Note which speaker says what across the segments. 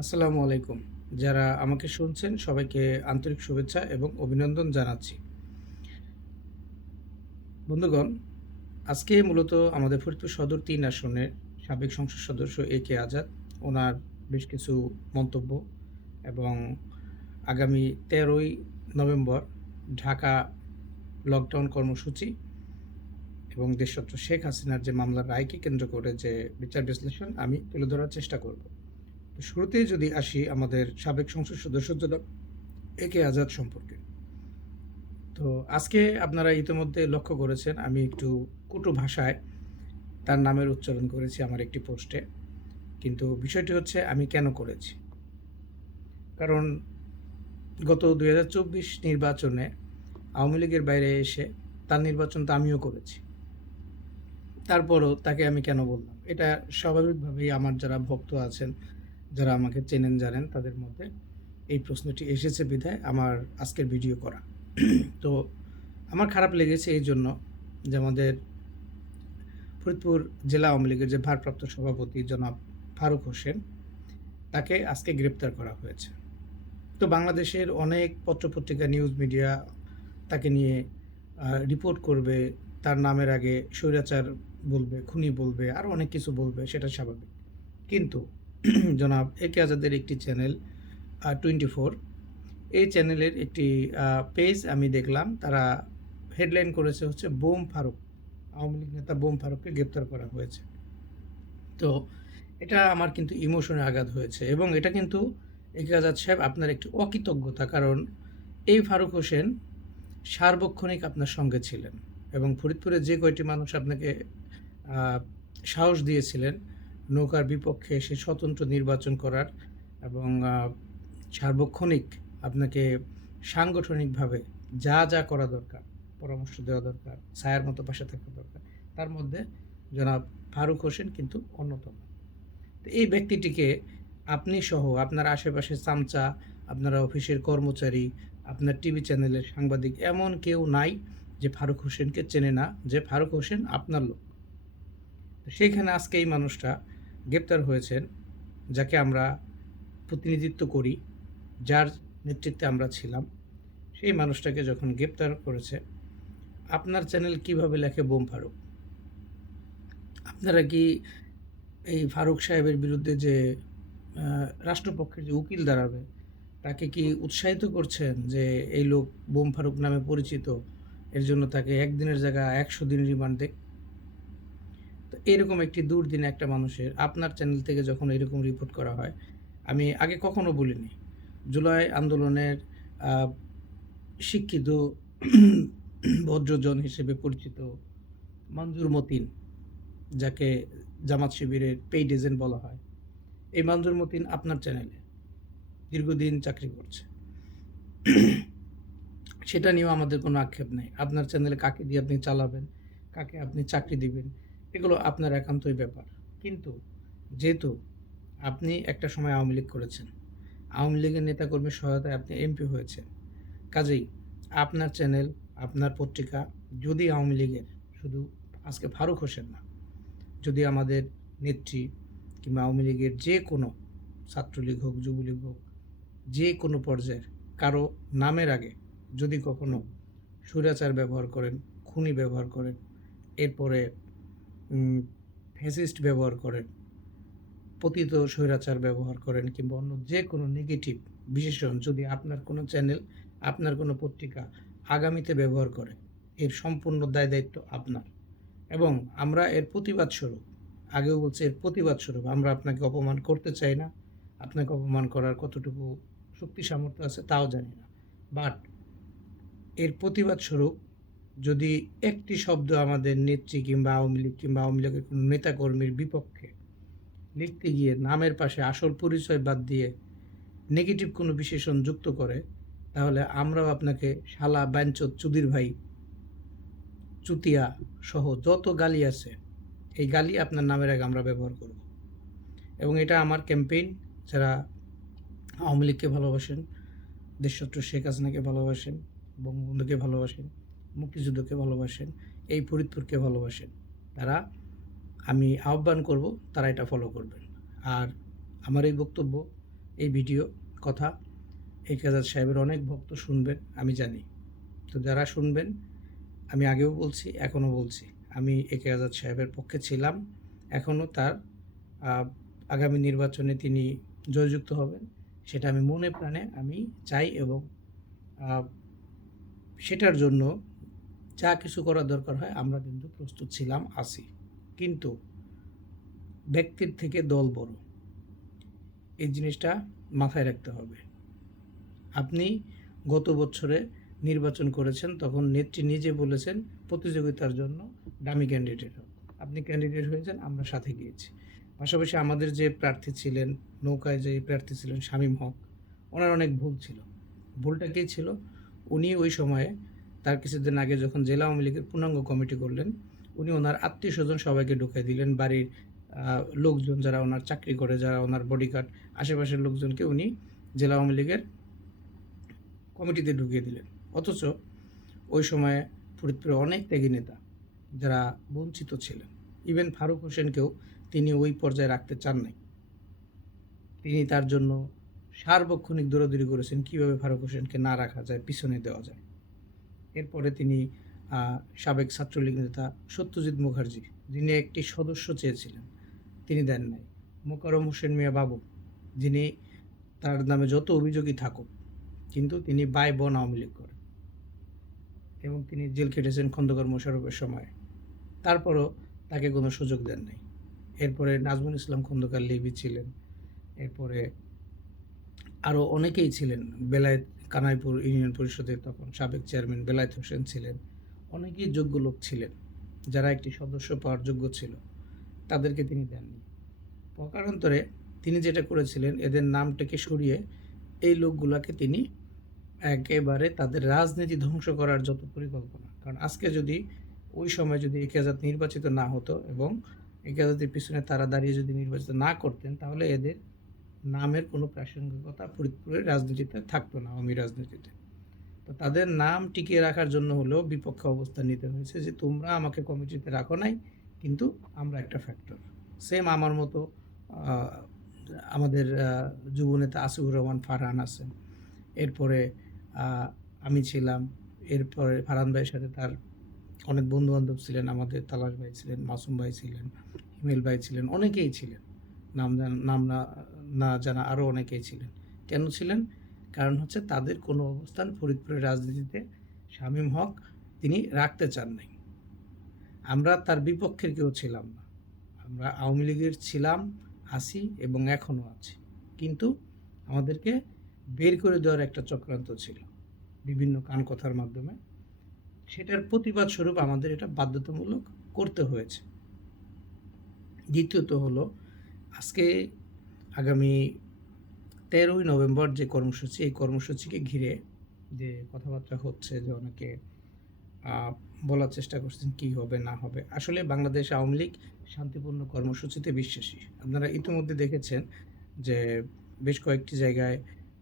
Speaker 1: আসসালামু আলাইকুম। যারা আমাকে শুনছেন, সবাইকে আন্তরিক শুভেচ্ছা এবং অভিনন্দন জানাচ্ছি। বন্ধুগণ, আজকে মূলত আমাদের ফরিদপুর সদর তিন আসনের সাবেক সংসদ সদস্য এ কে আজাদ, ওনার বেশ কিছু মন্তব্য এবং আগামী তেরোই নভেম্বর ঢাকা লকডাউন কর্মসূচি এবং দেশত্র শেখ হাসিনার যে মামলার রায়কে কেন্দ্র করে যে বিচার বিশ্লেষণ আমি তুলে ধরার চেষ্টা করব। শুরুতেই যদি আসি আমাদের সাবেক সংসদ সদস্য জনাব এ কে আজাদ সম্পর্কে। তো আজকে আপনারা ইতিমধ্যে লক্ষ্য করেছেন, আমি একটু কুটু ভাষায় তার নামের উচ্চারণ করেছি আমার একটি পোস্টে। কিন্তু বিষয়টি হচ্ছে, আমি কেন করেছি? কারণ গত দুই হাজার চব্বিশ নির্বাচনে আওয়ামী লীগের বাইরে এসে তার নির্বাচন তো আমিও করেছি। তারপরও তাকে আমি কেন বললাম? এটা স্বাভাবিকভাবেই আমার যারা ভক্ত আছেন যারা আমাকে চেনেন জানেন তাদের মধ্যে এই প্রশ্নটি এসেছে বিধায় আমার আজকের ভিডিও করা। তো আমার খারাপ লেগেছে এই জন্য যে আমাদের ফরিদপুর জেলা আওয়ামী লীগের যে ভারপ্রাপ্ত সভাপতি জনাব ফারুক হোসেন, তাকে আজকে গ্রেপ্তার করা হয়েছে। তো বাংলাদেশের অনেক পত্রপত্রিকা, নিউজ মিডিয়া তাকে নিয়ে রিপোর্ট করবে, তার নামের আগে স্বৈরাচার বলবে, খুনি বলবে, আর অনেক কিছু বলবে, সেটা স্বাভাবিক। কিন্তু জনাব এ কে আজাদের একটি চ্যানেল টোয়েন্টি ফোর এই চ্যানেলের একটি পেজ আমি দেখলাম, তারা হেডলাইন করেছে হচ্ছে, বোম ফারুক, আওয়ামী লীগ নেতা বোম ফারুককে গ্রেপ্তার করা হয়েছে। তো এটা আমার কিন্তু ইমোশনে আঘাত হয়েছে এবং এটা কিন্তু এ কে আজাদ সাহেব আপনার একটি অকৃতজ্ঞতা, কারণ এই ফারুক হোসেন সার্বক্ষণিক আপনার সঙ্গে ছিলেন এবং ফরিদপুরে যে কয়টি মানুষ আপনাকে সাহস দিয়েছিলেন নৌকার বিপক্ষে সে স্বতন্ত্র নির্বাচন করার এবং সার্বক্ষণিক আপনাকে সাংগঠনিকভাবে যা যা করা দরকার, পরামর্শ দেওয়া দরকার, ছায়ার মতো পাশে থাকা দরকার, তার মধ্যে জনাব ফারুক হোসেন কিন্তু অন্যতম। তো এই ব্যক্তিটিকে আপনি সহ আপনার আশেপাশে চামচা, আপনার অফিসের কর্মচারী, আপনার টিভি চ্যানেলের সাংবাদিক, এমন কেউ নাই যে ফারুক হোসেনকে চেনে না, যে ফারুক হোসেন আপনার লোক। সেইখানে আজকে এই মানুষটা গ্রেপ্তার হয়েছেন, যাকে আমরা প্রতিনিধিত্ব করি, যার নেতৃত্বে আমরা ছিলাম, সেই মানুষটাকে যখন গ্রেপ্তার করেছে, আপনার চ্যানেল কীভাবে লেখে বোম ফারুক? আপনারা কি এই ফারুক সাহেবের বিরুদ্ধে যে রাষ্ট্রপক্ষের যে উকিল দাঁড়াবে, তাকে কি উৎসাহিত করছেন যে এই লোক বোম ফারুক নামে পরিচিত, এর জন্য তাকে একদিনের জায়গা, একশো দিন রিমান্ড এরকম একটি দুর্দিনে একটা মানুষের, আপনার চ্যানেল থেকে যখন এরকম রিপোর্ট করা হয়, আমি আগে কখনো বলিনি। জুলাই আন্দোলনের শিক্ষিত বজ্রজন হিসেবে পরিচিত মঞ্জুর মতিন, যাকে জামাত শিবিরের পেইড এজেন্ট বলা হয়, এই মঞ্জুর মতিন আপনার চ্যানেলে দীর্ঘদিন চাকরি করছে। সেটা নিয়েও আমাদের কোনো আক্ষেপ নেই। আপনার চ্যানেলে কাকে দিয়ে আপনি চালাবেন, কাকে আপনি চাকরি দিবেন এগুলো আপনার একান্তই ব্যাপার। কিন্তু যেহেতু আপনি একটা সময় আওয়ামী লীগ করেছেন, আওয়ামী লীগের নেতাকর্মীর সহায়তায় আপনি এমপি হয়েছেন। কাজেই আপনার চ্যানেল, আপনার পত্রিকা যদি আওয়ামী লীগের, শুধু আজকে ফারুক হোসেন না, যদি আমাদের নেত্রী কিংবা আওয়ামী লীগের যে কোনো ছাত্রলীগ হোক, যুবলীগ হোক, যে কোনো পর্যায়ের, কারও নামের আগে যদি কখনো সুরাচার ব্যবহার করেন, খুনি ব্যবহার করেন, এরপরে ফেসিস্ট ব্যবহার করেন, পতিত স্বৈরাচার ব্যবহার করেন কিংবা অন্য যে কোনো নেগেটিভ বিশেষণ যদি আপনার কোনো চ্যানেল আপনার কোনো পত্রিকা আগামীতে ব্যবহার করে, এর সম্পূর্ণ দায় দায়িত্ব আপনার। এবং আমরা এর প্রতিবাদ স্বরূপ, আগেও বলছি এর প্রতিবাদ স্বরূপ, আমরা আপনাকে অপমান করতে চাই না, আপনাকে অপমান করার কতটুকু শক্তি সামর্থ্য আছে তাও জানি না। বাট এর প্রতিবাদ স্বরূপ যদি একটি শব্দ আমাদের নেত্রী কিংবা আওয়ামী লীগ কিংবা আওয়ামী লীগের কোনো নেতাকর্মীর বিপক্ষে লিখতে গিয়ে নামের পাশে আসল পরিচয় বাদ দিয়ে নেগেটিভ কোনো বিশেষণ যুক্ত করে, তাহলে আমরাও আপনাকে শালা ব্যাঞ্চত চুদির ভাই, চুতিয়া সহ যত গালি আছে, এই গালি আপনার নামের আগে আমরা ব্যবহার করব। এবং এটা আমার ক্যাম্পেইন যারা আওয়ামী লীগকে ভালোবাসেন, দেশশত্রু শেখ হাসিনাকে ভালোবাসেন, বঙ্গবন্ধুকে ভালোবাসেন মুক্তিযুদ্ধকে ভালোবাসেন, এই ফরিদপুরকে ভালোবাসেন। তারা, আমি আহ্বান করব, তারা এটা ফলো করবেন। আর আমার এই বক্তব্য, এই ভিডিও কথা, এই কাজাদ সাহেবের অনেক ভক্ত শুনবেন, আমি জানি। তো যারা শুনবেন, আমি আগেও বলছি, এখনও বলছি। আমি একে আজাদ সাহেবের পক্ষে ছিলাম, এখনও তার আগামী নির্বাচনে তিনি জয়যুক্ত হবেন, সেটা আমি মনে প্রাণে আমি চাই এবং সেটার জন্য যা কিছু করার দরকার হয়, আমরা কিন্তু প্রস্তুত ছিলাম আসি কিন্তু ব্যক্তির থেকে দল বড়। এই জিনিসটা মাথায় রাখতে হবে। আপনি গত বছরে নির্বাচন করেছেন, তখন নেত্রী নিজে বলেছেন, প্রতিযোগিতার জন্য দামি ক্যান্ডিডেট হোক। আপনি ক্যান্ডিডেট হয়েছেন, আমরা সাথে গিয়েছি। পাশাপাশি আমাদের যে প্রার্থী ছিলেন, নৌকায় যে প্রার্থী ছিলেন শামীম হক, ওনার অনেক ভুল ছিল। ভুলটা কী ছিল? উনি ওই সময়ে তার কিছুদিন আগে যখন জেলা আওয়ামী লীগের পূর্ণাঙ্গ কমিটি করলেন, উনি ওনার আত্মীয় স্বজন সবাইকে ঢুকাই দিলেন। বাড়ির লোকজন যারা ওনার চাকরি করে, যারা ওনার বডিগার্ড আশেপাশের লোকজনকে উনি জেলা আওয়ামী লীগের কমিটিতে ঢুকিয়ে দিলেন। অথচ ওই সময়ে ফরিদপুরে অনেক ত্যাগী নেতা যারা বঞ্চিত ছিলেন, ইভেন ফারুক হোসেনকেও তিনি ওই পর্যায়ে রাখতে চান নাই। তিনি তার জন্য সার্বক্ষণিক দৌড়াদৌড়ি করেছেন। কীভাবে ফারুক হোসেনকে না রাখা যায়, পিছনে দেওয়া যায়? এরপরে তিনি সাবেক ছাত্রলীগ নেতা সত্যজিৎ মুখার্জি, যিনি একটি সদস্য চেয়েছিলেন, তিনি দেন নাই। মোকারম হোসেন মিয়া বাবু, যিনি তার নামে যত অভিযোগই থাকুক, কিন্তু তিনি বাই বন আওয়ামী লীগ করেন এবং তিনি জেল খেটেছেন খন্দকার মোশারফের সময়। তারপরও তাকে কোনো সুযোগ দেন নাই। এরপরে নাজমুল ইসলাম খন্দকার লিবি ছিলেন। এরপরে আরও অনেকেই ছিলেন, বেলায়েত কানাইপুর ইউনিয়ন পরিষদের তখন সাবেক চেয়ারম্যান বেলায়েত হোসেন ছিলেন। অনেকেই যোগ্য লোক ছিলেন, যারা একটি সদস্য পাওয়ার যোগ্য ছিল। তাদেরকে তিনি দেননি। প্রকারান্তরে তিনি যেটা করেছিলেন, এদের নামটাকে সরিয়ে এই লোকগুলাকে তিনি একেবারে তাদের রাজনীতি ধ্বংস করার যত পরিকল্পনা। কারণ আজকে যদি ওই সময় যদি একেজাত নির্বাচিত না হতো এবং একেজাতের পিছনে তারা দাঁড়িয়ে যদি নির্বাচিত না করতেন, তাহলে এদের নামের কোনো প্রাসঙ্গিকতা ফরিদপুরের রাজনীতিতে থাকতো না আওয়ামী রাজনীতিতে। তো তাদের নাম টিকিয়ে রাখার জন্য হলেও বিপক্ষে অবস্থান নিতে হয়েছে যে, তোমরা আমাকে কমিটিতে রাখো নাই, কিন্তু আমরা একটা ফ্যাক্টর সেম আমার মতো আমাদের যুবনেতা আসিফুর রহমান ফারহান আছেন। এরপরে আমি ছিলাম। এরপরে ফারহান ভাইয়ের সাথে তার অনেক বন্ধু বান্ধব ছিলেন, আমাদের তালাশ ভাই ছিলেন, মাসুম ভাই ছিলেন, হিমেল ভাই ছিলেন, অনেকেই ছিলেন। নাম নাম না জানা আরও অনেকেই ছিলেন। কেন ছিলেন? কারণ হচ্ছে তাদের কোনো অবস্থান ফরিদপুরের রাজনীতিতে শামীম হক তিনি রাখতে চান নাই। আমরা তার বিপক্ষের কেউ ছিলাম না। আমরা আওয়ামী লীগের ছিলাম আছি এবং এখনও আছি। কিন্তু আমাদেরকে বের করে দেওয়ার একটা চক্রান্ত ছিল বিভিন্ন কান কথার মাধ্যমে। সেটার প্রতিবাদ স্বরূপ আমাদের এটা বাধ্যতামূলক করতে হয়েছে। দ্বিতীয়ত হলো, আজকে আগামী তেরোই নভেম্বর যে কর্মসূচি, এই কর্মসূচিকে ঘিরে যে কথাবার্তা হচ্ছে, যে অনেকে বলার চেষ্টা করছেন কি হবে, না হবে। আসলে বাংলাদেশ আওয়ামী লীগ শান্তিপূর্ণ কর্মসূচিতে বিশ্বাসী। আপনারা ইতিমধ্যে দেখেছেন যে বেশ কয়েকটি জায়গায়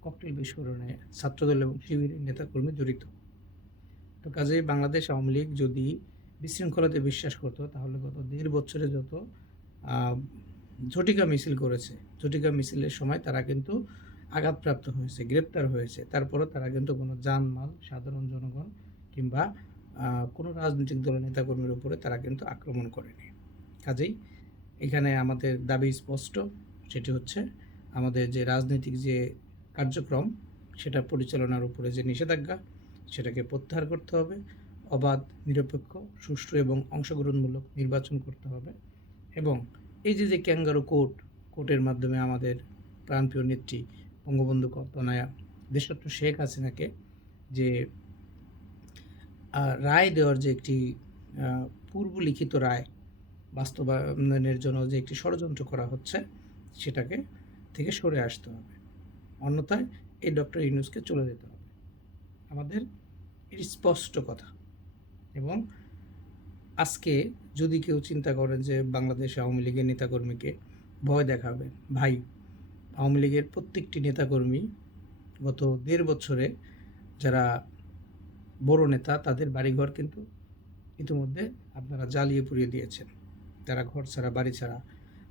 Speaker 1: ককটেল বিস্ফোরণে ছাত্রদল এবং শিবিরের নেতাকর্মী জড়িত। তো কাজেই বাংলাদেশ আওয়ামী লীগ যদি বিশৃঙ্খলাতে বিশ্বাস করতো, তাহলে গত দেড় বছরে যত ঝটিকা মিছিল করেছে। ঝটিকা মিছিলের সময় তারা কিন্তু আঘাতপ্রাপ্ত হয়েছে, গ্রেপ্তার হয়েছে। তারপরও তারা কিন্তু কোনো জানমাল সাধারণ জনগণ কিংবা কোনো রাজনৈতিক দলের নেতাকর্মীর উপরে তারা কিন্তু আক্রমণ করেনি। কাজেই এখানে আমাদের দাবি স্পষ্ট, সেটি হচ্ছে আমাদের যে রাজনৈতিক যে কার্যক্রম, সেটা পরিচালনার উপরে যে নিষেধাজ্ঞা, সেটাকে প্রত্যাহার করতে হবে। অবাধ, নিরপেক্ষ, সুষ্ঠু এবং অংশগ্রহণমূলক নির্বাচন করতে হবে এবং এই যে যে ক্যাঙ্গারু কোর্ট কোর্টের মাধ্যমে আমাদের প্রাণপ্রিয় নেত্রী বঙ্গবন্ধু কল্পনায়া দেশরত্ন শেখ হাসিনাকে যে রায় দেওয়ার যে একটি আহ, পূর্ব লিখিত রায় বাস্তবায়নের জন্য যে একটি ষড়যন্ত্র করা হচ্ছে সেটাকে থেকে সরে আসতে হবে। অন্যথায় এই ডক্টর ইউনুসকে চলে যেতে হবে। আমাদের এটি স্পষ্ট কথা এবং আজকে যদি কেউ চিন্তা করেন যে বাংলাদেশ আওয়ামী লীগের নেতাকর্মীকে ভয় দেখাবে, ভাই, আওয়ামী লীগের প্রত্যেকটি নেতাকর্মী গত দেড় বছরে যারা বড় নেতা, তাদের বাড়িঘর কিন্তু ইতিমধ্যে আপনারা জ্বালিয়ে পুড়িয়ে দিয়েছেন। তারা ঘর ছাড়া, বাড়ি ছাড়া,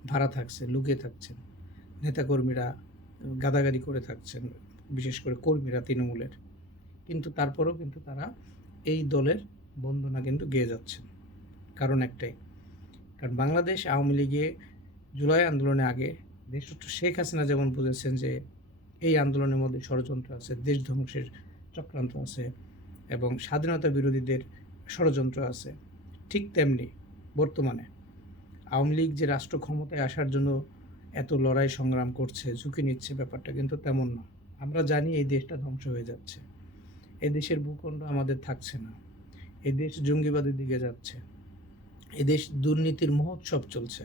Speaker 1: ভাড়া থাকছে, লুকিয়ে থাকছেন। নেতাকর্মীরা গাদাগাদি করে থাকছেন, বিশেষ করে কর্মীরা তৃণমূলের। কিন্তু তারপরেও কিন্তু তারা এই দলের বন্দনা কিন্তু গেয়ে যাচ্ছেন। কারণ একটাই। কারণ বাংলাদেশ আওয়ামী লীগে জুলাই আন্দোলনে আগে দেশটা শেখ হাসিনা যেমন বুঝেছেন যে, এই আন্দোলনের মধ্যে ষড়যন্ত্র আছে, দেশ ধ্বংসের চক্রান্ত আছে এবং স্বাধীনতা বিরোধীদের ষড়যন্ত্র আছে। ঠিক তেমনি বর্তমানে আওয়ামী লীগ যে রাষ্ট্র ক্ষমতায় আসার জন্য এত লড়াই সংগ্রাম করছে, ঝুঁকি নিচ্ছে ব্যাপারটা কিন্তু তেমন না। আমরা জানি এই দেশটা ধ্বংস হয়ে যাচ্ছে। এই দেশের ভূখণ্ড আমাদের থাকছে না। এই দেশ জঙ্গিবাদের দিকে যাচ্ছে। এই দেশ দুর্নীতির মহোৎসব চলছে।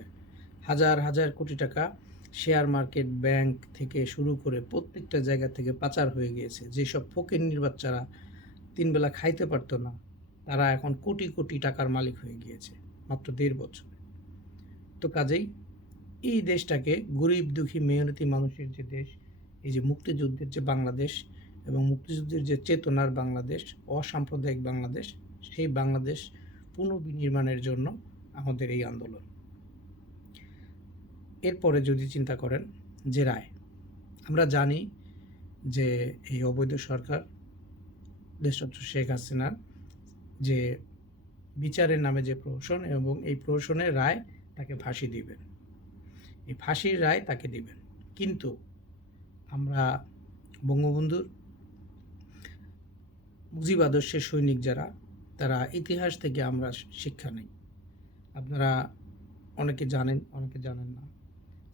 Speaker 1: হাজার হাজার কোটি টাকা শেয়ার মার্কেট ব্যাংক থেকে শুরু করে প্রত্যেকটা জায়গা থেকে পাচার হয়ে গিয়েছে। যেসব ফকির বাচ্চারা তিনবেলা খাইতে পারতো না, তারা এখন কোটি কোটি টাকার মালিক হয়ে গিয়েছে, মাত্র দেড় বছর। তো কাজেই এই দেশটাকে গরিব, দুঃখী, মেহনতি মানুষের যে দেশ, এই যে মুক্তিযুদ্ধের যে বাংলাদেশ এবং মুক্তিযুদ্ধের যে চেতনার বাংলাদেশ, অসাম্প্রদায়িক বাংলাদেশ, সেই বাংলাদেশ পুনর্বিনির্মাণের জন্য আমাদের এই আন্দোলন। এরপরে যদি চিন্তা করেন যে রায়, আমরা জানি যে এই অবৈধ সরকার, দেশরত্ন শেখ হাসিনার যে বিচারের নামে যে প্রহসন এবং এই প্রহসনের রায় তাকে ফাঁসি দিবেন। এই ফাঁসির রায় তাকে দিবেন। কিন্তু আমরা বঙ্গবন্ধুর মুজিব আদর্শের সৈনিক যারা তারা ইতিহাস থেকে আমরা শিক্ষা নেই। আপনারা অনেকে জানেন অনেকে জানেন না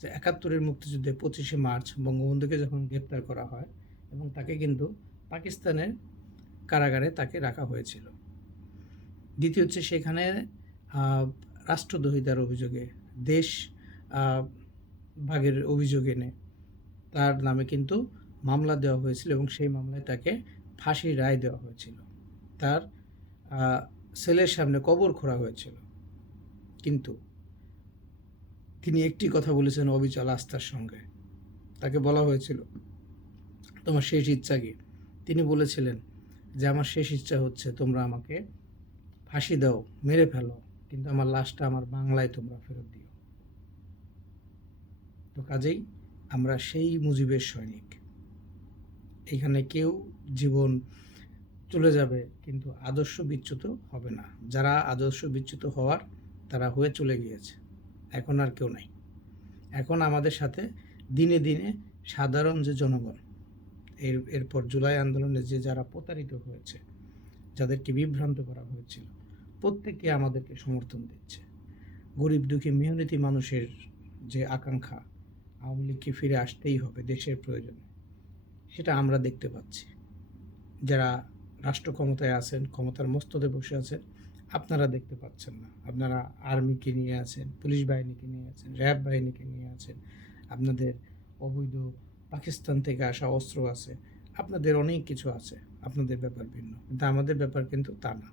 Speaker 1: যে একাত্তরের মুক্তিযুদ্ধে পঁচিশে মার্চ বঙ্গবন্ধুকে যখন গ্রেপ্তার করা হয় এবং তাকে কিন্তু পাকিস্তানের কারাগারে তাকে রাখা হয়েছিল। দ্বিতীয় হচ্ছে সেখানে রাষ্ট্রদ্রোহিতার অভিযোগে, দেশ ভাগের অভিযোগ এনে তার নামে কিন্তু মামলা দেওয়া হয়েছিল এবং সেই মামলায় তাকে ফাঁসির রায় দেওয়া হয়েছিল। তার সেলের সামনে কবর খোঁড়া হয়েছিল। কিন্তু তিনি একটি কথা বলেছেন অবিচল আস্থার সঙ্গে। তাকে বলা হয়েছিল, তোমার শেষ ইচ্ছা কি? তিনি বলেছিলেন, যে আমার শেষ ইচ্ছা হচ্ছে তোমরা আমাকে ফাঁসি দাও, মেরে ফেলো, কিন্তু আমার লাশটা আমার বাংলায় তোমরা ফেরত দিও। তো কাজেই আমরা সেই মুজিবের সৈনিক। এখানে কেউ জীবন চলে যাবে, কিন্তু আদর্শ বিচ্যুত হবে না। যারা আদর্শ বিচ্যুত হওয়ার, তারা হয়ে চলে গিয়েছে। এখন আর কেউ নাই। এখন আমাদের সাথে দিনে দিনে সাধারণ যে জনগণ, এর, এরপর জুলাই আন্দোলনে যে যারা প্রতারিত হয়েছে, যাদেরকে বিভ্রান্ত করা হয়েছিল প্রত্যেকে আমাদেরকে সমর্থন দিচ্ছে। গরিব দুঃখী মেহনতি মানুষের যে আকাঙ্ক্ষা, আওয়ামী লীগকে ফিরে আসতেই হবে দেশের প্রয়োজনে। সেটা আমরা দেখতে পাচ্ছি। যারা রাষ্ট্র ক্ষমতায় আছেন, ক্ষমতার মস্তদে বসে আছেন, আপনারা দেখতে পাচ্ছেন না। আপনারা আর্মিকে নিয়ে আছেন, পুলিশ বাহিনীকে নিয়ে আছেন, র্যাব বাহিনীকে নিয়ে আছেন, আপনাদের অবৈধ পাকিস্তান থেকে আসা অস্ত্র আছে, আপনাদের অনেক কিছু আছে, আপনাদের ব্যাপার ভিন্ন। কিন্তু আমাদের ব্যাপার কিন্তু তা না।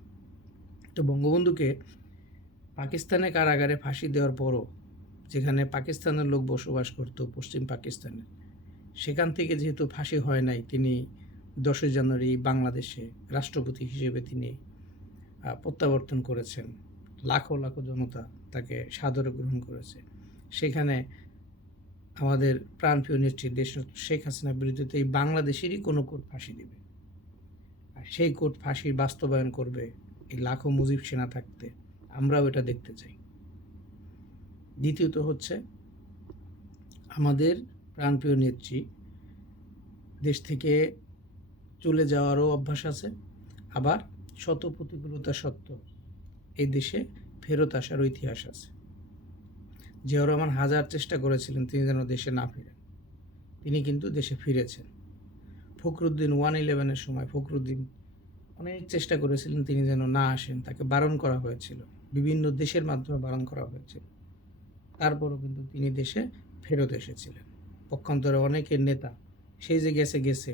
Speaker 1: তো বঙ্গবন্ধুকে পাকিস্তানে কারাগারে ফাঁসি দেওয়ার পরও, যেখানে পাকিস্তানের লোক বসবাস করতো পশ্চিম পাকিস্তানে, সেখান থেকে যেহেতু ফাঁসি হয় নাই, তিনি দশই জানুয়ারি বাংলাদেশে রাষ্ট্রপতি হিসেবে তিনি প্রত্যাবর্তন করেছেন। লাখো লাখো জনতা তাকে সাদরে গ্রহণ করেছে। সেখানে আমাদের প্রাণপ্রিয় নেত্রী দেশ শেখ হাসিনার বিরুদ্ধে এই বাংলাদেশেরই কোনো কোর্ট ফাঁসি দেবে। আর সেই কোর্ট ফাঁসির বাস্তবায়ন করবে এই লাখো মুজিব সেনা থাকতে। আমরাও এটা দেখতে চাই। দ্বিতীয়ত হচ্ছে আমাদের প্রাণপ্রিয় নেত্রী দেশ থেকে চলে যাওয়ারও অভ্যাস আছে। আবার শত প্রতিকূলতা সত্ত্বেও এই দেশে ফেরত আসারও ইতিহাস আছে। জিয়াউর রহমান হাজার চেষ্টা করেছিলেন তিনি যেন দেশে না ফিরেন। তিনি কিন্তু দেশে ফিরেছেন। ফখরুদ্দিন ওয়ান ইলেভেনের সময় ফখরুদ্দিন অনেক চেষ্টা করেছিলেন তিনি যেন না আসেন। তাকে বারণ করা হয়েছিল। বিভিন্ন দেশের মাধ্যমে বারণ করা হয়েছিল। তারপরও কিন্তু তিনি দেশে ফেরত এসেছিলেন। পক্ষান্তরে অনেকের নেতা সেই যে গেছে গেছে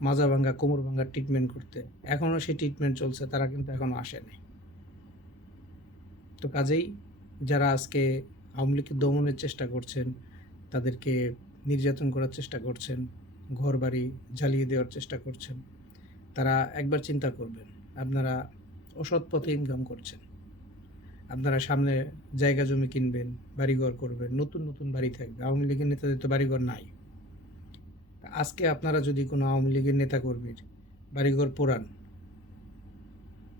Speaker 1: মাজা ভাঙ্গা, কোমর ভাঙ্গা ট্রিটমেন্ট করতে। এখনও সেই ট্রিটমেন্ট চলছে, তারা কিন্তু এখনও আসেনি। তো কাজেই যারা আজকে আওয়ামী লীগকে দমনের চেষ্টা করছেন, তাদেরকে নির্যাতন করার চেষ্টা করছেন ঘর বাড়ি জ্বালিয়ে দেওয়ার চেষ্টা করছেন, তারা একবার চিন্তা করবেন, আপনারা অসৎ পথে ইনকাম করছেন। আপনারা সামনে জায়গা জমি কিনবেন, বাড়িঘর করবেন, নতুন নতুন বাড়ি থাকবে। আওয়ামী লীগের নেতাদের তো বাড়িঘর নাই। আজকে আপনারা যদি কোনো আওয়ামী লীগের নেতাকর্মীর বাড়িঘর পোড়ান,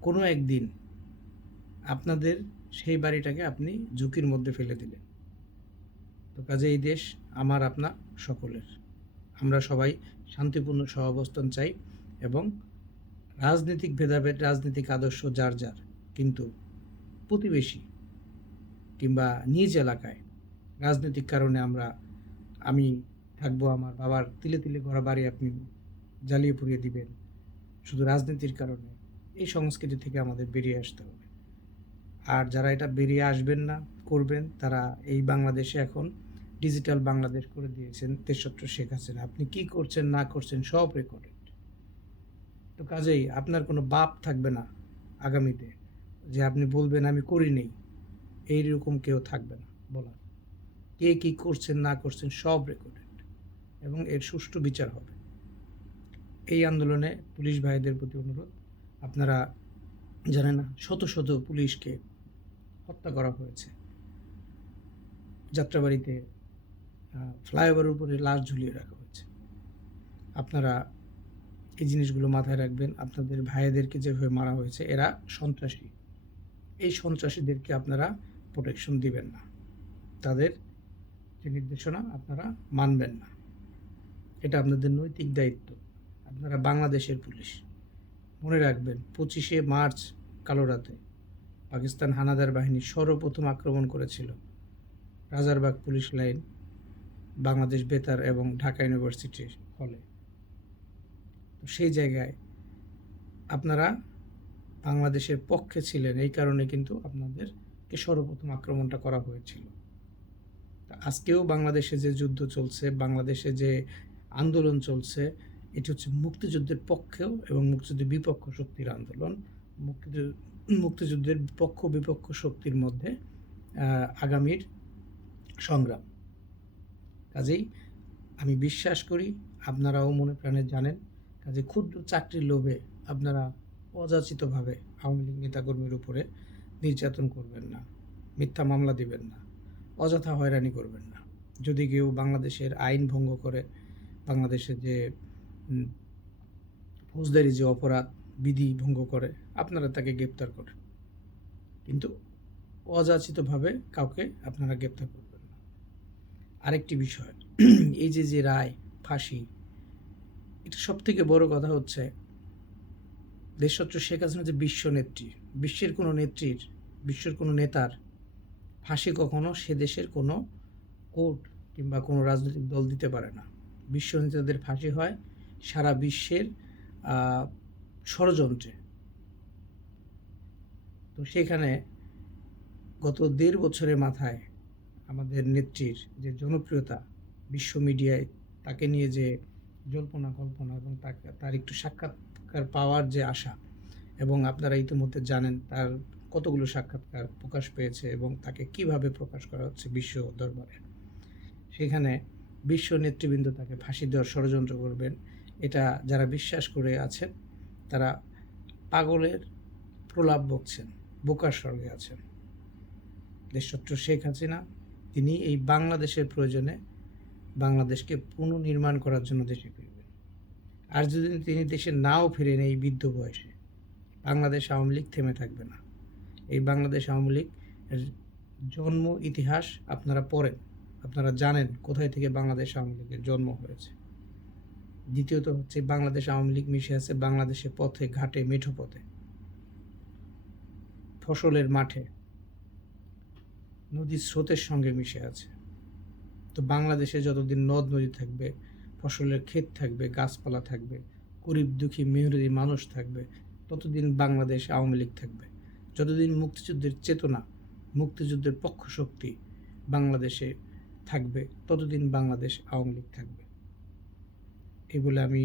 Speaker 1: কোনো একদিন আপনাদের সেই বাড়িটাকে আপনি ঝুঁকির মধ্যে ফেলে দিলেন। তো কাজে এই দেশ আমার, আপনার সকলের। আমরা সবাই শান্তিপূর্ণ সহাবস্থান চাই এবং রাজনৈতিক ভেদাভেদ, রাজনৈতিক আদর্শ যার যার, কিন্তু প্রতিবেশী কিংবা নিজ এলাকায় রাজনৈতিক কারণে আমরা, আমি থাকব আমার বাবার তিলে তিলে গড়া বাড়ি আপনি জ্বালিয়ে পুড়িয়ে দিবেন, শুধু রাজনীতির কারণে। এই সংস্কৃতি থেকে আমাদের বেরিয়ে আসতে হবে। আর যারা এটা বেরিয়ে আসবেন না, করবেন, তারা এই বাংলাদেশে এখন ডিজিটাল বাংলাদেশ করে দিয়েছেন তেষট্ট শেখ হাসিনা। আপনি কি করছেন, না করছেন, সব রেকর্ডেড। তো কাজেই আপনার কোনো বাপ থাকবে না আগামীতে যে আপনি বলবেন, আমি করি নেই। এইরকম কেউ থাকবে না, বলার। কে কি করছেন, না করছেন, সব রেকর্ডেড। এবং এর সুষ্ঠু বিচার হবে। এই আন্দোলনে পুলিশ ভাইদের প্রতি অনুরোধ। আপনারা জানেন না, শত শত পুলিশকে হত্যা করা হয়েছে। যাত্রাবাড়িতে ফ্লাইওভারের উপরে লাশ ঝুলিয়ে রাখা হয়েছে। আপনারা এই জিনিসগুলো মাথায় রাখবেন, আপনাদের ভাইদেরকে যেভাবে মারা হয়েছে, এরা সন্ত্রাসী। এই সন্ত্রাসীদেরকে আপনারা প্রোটেকশন দিবেন না। তাদের যে নির্দেশনা, আপনারা মানবেন না। এটা আপনাদের নৈতিক দায়িত্ব। আপনারা বাংলাদেশের পুলিশ। মনে রাখবেন, পঁচিশে মার্চ কালো রাতে পাকিস্তান হানাদার বাহিনী সর্বপ্রথম আক্রমণ করেছিল রাজারবাগ পুলিশ লাইন বাংলাদেশ বেতার এবং ঢাকা ইউনিভার্সিটির হলে। সেই জায়গায় আপনারা বাংলাদেশের পক্ষে ছিলেন, এই কারণে কিন্তু আপনাদেরকে সর্বপ্রথম আক্রমণটা করা হয়েছিল। আজকেও বাংলাদেশে যে যুদ্ধ চলছে, বাংলাদেশে যে আন্দোলন চলছে। এটি হচ্ছে মুক্তিযুদ্ধের পক্ষেও এবং মুক্তিযুদ্ধের বিপক্ষ শক্তির আন্দোলন। মুক্তিযুদ্ধ মুক্তিযুদ্ধের পক্ষ বিপক্ষ শক্তির মধ্যে আগামীর সংগ্রাম। কাজেই আমি বিশ্বাস করি আপনারাও মনে প্রাণে জানেন, কাজে ক্ষুদ্র চাকরির লোভে আপনারা অযাচিতভাবে আওয়ামী লীগ নেতাকর্মীর উপরে নির্যাতন করবেন না, মিথ্যা মামলা দিবেন না, অযথা হয়রানি করবেন না। যদি কেউ বাংলাদেশের আইন ভঙ্গ করে বাংলাদেশের যে ফৌজদারি যে অপরাধ, বিধি ভঙ্গ করে, আপনারা তাকে গ্রেপ্তার করেন। কিন্তু অযাচিতভাবে কাউকে আপনারা গ্রেপ্তার করবেন না। আরেকটি বিষয়, এই যে যে রায়, ফাঁসি, এটা সব থেকে বড় কথা হচ্ছে দেশত্র শেখ হাসিনা যে বিশ্ব নেত্রী, বিশ্বের কোনো নেত্রীর, বিশ্বের কোনো নেতার ফাঁসি কখনো সে দেশের কোনো কোর্ট কিংবা কোনো রাজনৈতিক দল দিতে পারে না। বিশ্ব নেতাদের ফাঁসি হয় সারা বিশ্বের ষড়যন্ত্রে। তো সেখানে গত দেড় বছরের মাথায় আমাদের নেত্রীর যে জনপ্রিয়তা বিশ্ব মিডিয়ায় তাকে নিয়ে যে জল্পনা, কল্পনা এবং তাকে, তার একটু সাক্ষাৎকার পাওয়ার যে আশা এবং আপনারা ইতিমধ্যে জানেন তার কতগুলো সাক্ষাৎকার প্রকাশ পেয়েছে এবং তাকে কীভাবে প্রকাশ করা হচ্ছে বিশ্ব দরবারে। সেখানে বিশ্ব নেতৃবৃন্দ তাকে ফাঁসি দেওয়ার ষড়যন্ত্র করবেন। এটা যারা বিশ্বাস করে আছেন, তারা পাগলের প্রলাপ বকছেন, বোকার স্বর্গে আছেন। দেশত্র শেখ হাসিনা, তিনি এই বাংলাদেশের প্রয়োজনে বাংলাদেশকে পুনর্নির্মাণ করার জন্য দেশে ফিরবেন। আর যদি তিনি দেশে নাও ফিরেন এই বৃদ্ধ বয়সে, বাংলাদেশ আওয়ামী লীগ থেমে থাকবে না। এই বাংলাদেশ আওয়ামী লীগ জন্ম ইতিহাস আপনারা পড়েন। আপনারা জানেন কোথায় থেকে বাংলাদেশ আওয়ামী লীগের জন্ম হয়েছে। দ্বিতীয়ত হচ্ছে বাংলাদেশ আওয়ামী লীগ মিশে আছে বাংলাদেশের পথে, ঘাটে, মেঠো পথে। ফসলের মাঠে, নদীর স্রোতের সঙ্গে মিশে আছে। তো বাংলাদেশে যতদিন নদ নদী থাকবে, ফসলের ক্ষেত থাকবে, গাছপালা থাকবে, গরিব দুঃখী মেহরদি মানুষ থাকবে, ততদিন বাংলাদেশ আওয়ামী লীগ থাকবে। যতদিন মুক্তিযুদ্ধের চেতনা, মুক্তিযুদ্ধের পক্ষ শক্তি বাংলাদেশে থাকবে ততদিন বাংলাদেশ আওয়ামী লীগ থাকবে। এই বলে আমি